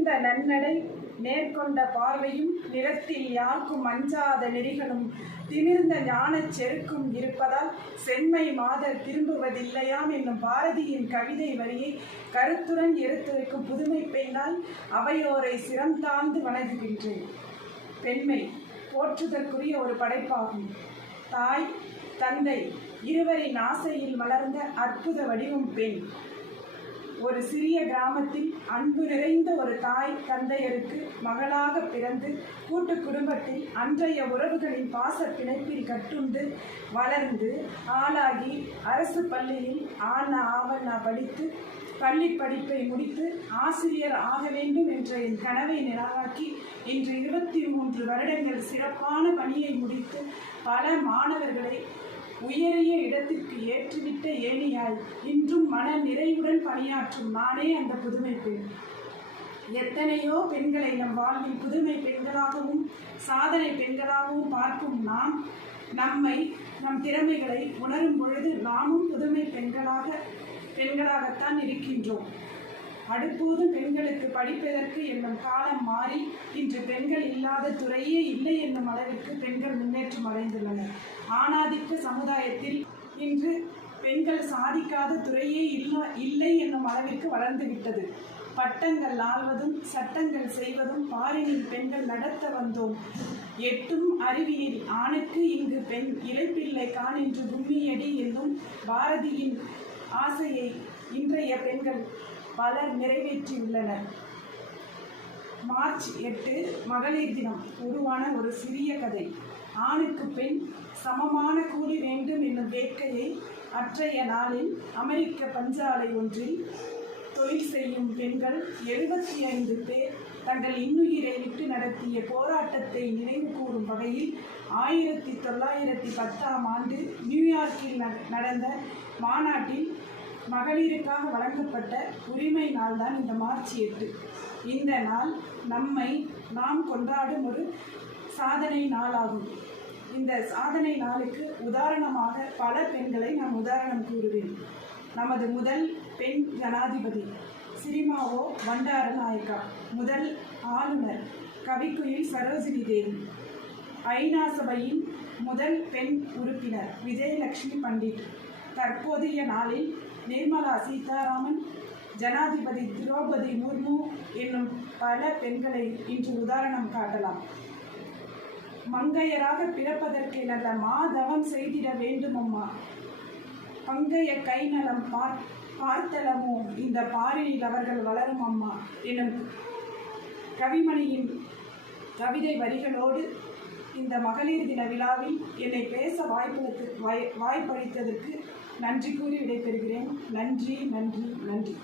நிமிர்ந்த நன்னடை நேர்கொண்ட பார்வையும் நிறத்தில் யாருக்கும் அஞ்சாத நெறிகளும் திமிர்ந்த ஞானச் செருக்கும் இருப்பதால் செம்மை மாதர் திரும்புவதில்லையாம் என்னும் பாரதியின் கவிதை வரியை கருத்துடன் எடுத்துரைக்கும் புதுமை பெண்ணால் அவையோரை சிரம் தாழ்ந்து வணங்குகின்றேன். பெண்மை போற்றுதற்குரிய ஒரு படைப்பாகும். தாய் தந்தை இருவரின் ஆசையில் மலர்ந்த அற்புத வடிவம் பெண். ஒரு சிறிய கிராமத்தில் அன்பு நிறைந்த ஒரு தாய் தந்தையருக்கு மகளாக பிறந்து கூட்டு குடும்பத்தில் அன்றைய உறவுகளின் பாச பிணைப்பில் கட்டுண்டு வளர்ந்து ஆளாகி அரசு பள்ளியில் ஆனா ஆவண்ணா படித்து பள்ளி படிப்பை முடித்து ஆசிரியர் ஆக வேண்டும் என்ற என் கனவை நினைவாக்கி இன்று இருபத்தி மூன்று வருடங்கள் சிறப்பான பணியை முடித்து பல மாணவர்களை உயரிய இடத்திற்கு ஏற்றுவிட்ட ஏணியாய் இன்றும் மன நிறைவுடன் பணியாற்றும் நானே அந்த புதுமை பெண். எத்தனையோ பெண்களை நம் வாழ்வில் புதுமை பெண்களாகவும் சாதனை பெண்களாகவும் பார்க்கும் நாம் நம்மை நம் திறமைகளை உணரும் பொழுது நாமும் புதுமை பெண்களாக பெண்களாகத்தான் இருக்கின்றோம். அடுப்போதும் பெண்களுக்கு படிப்பதற்கு என்னும் காலம் மாறி இன்று பெண்கள் இல்லாத துறையே இல்லை என்னும் அளவிற்கு பெண்கள் முன்னேற்றம் அடைந்துள்ளனர். ஆணாதிக்க சமுதாயத்தில் இன்று பெண்கள் சாதிக்காத துறையே இல்லா இல்லை என்னும் அளவிற்கு வளர்ந்து விட்டது. பட்டங்கள் ஆள்வதும் சட்டங்கள் செய்வதும் பாரினில் பெண்கள் நடத்த வந்தோம். எட்டும் அறிவியல் ஆணுக்கு இங்கு பெண் இழைப்பில்லை. காணின்று கும்மியடி என்னும் பாரதியின் ஆசையை இன்றைய பெண்கள் பலர் நிறைவேற்றியுள்ளனர். மார்ச் எட்டு மகளிர் தினம் உருவான ஒரு சிறிய கதை. ஆணுக்கு பெண் சமமான கூலி வேண்டும் என்னும் வேட்கையை அற்றைய நாளில் அமெரிக்க பஞ்சாலை ஒன்றில் தொழில் செய்யும் பெண்கள் எழுபத்தி ஐந்து பேர் தங்கள் இன்னுயிரை விட்டு நடத்திய போராட்டத்தை நினைவு கூறும் வகையில் ஆயிரத்தி தொள்ளாயிரத்தி பத்தாம் ஆண்டு நியூயார்க்கில் ந- நடந்த மாநாட்டில் மகளிருக்காக வழங்கப்பட்ட உரிமை நாள் தான் இந்த மார்ச் எட்டு. இந்த நாள் நம்மை நாம் கொண்டாடும் ஒரு சாதனை நாளாகும். இந்த சாதனை நாளுக்கு உதாரணமாக பல பெண்களை நான் உதாரணம் கூறுவேன். நமது முதல் பெண் ஜனாதிபதி சிரிமாவோ பண்டார நாயக்கா. முதல் ஆளுநர் கவிக்குயில் சரோஜினி தேவி. ஐநா சபையின் முதல் பெண் உறுப்பினர் விஜயலட்சுமி பண்டிட். தற்போதைய நாளில் நிர்மலா சீதாராமன் ஜனாதிபதி திரௌபதி முர்மு என்னும் பல பெண்களை இன்று உதாரணம் காட்டலாம். மங்கையராக பிறப்பதற்கு நல்ல மாதவம் செய்திட வேண்டுமம்மா பங்கைய கை நலம் பார் பார்த்தலமோ? இந்த பாரினில் அவர்கள் வளரும் அம்மா எனும் கவிமணியின் கவிதை வரிகளோடு இந்த மகளிர் தின விழாவில் என்னை பேச வாய்ப்பளித்து வாய் வாய்ப்பளித்ததற்கு நன்றி கூறி விடைபெறுகிறேன். நன்றி நன்றி நன்றி.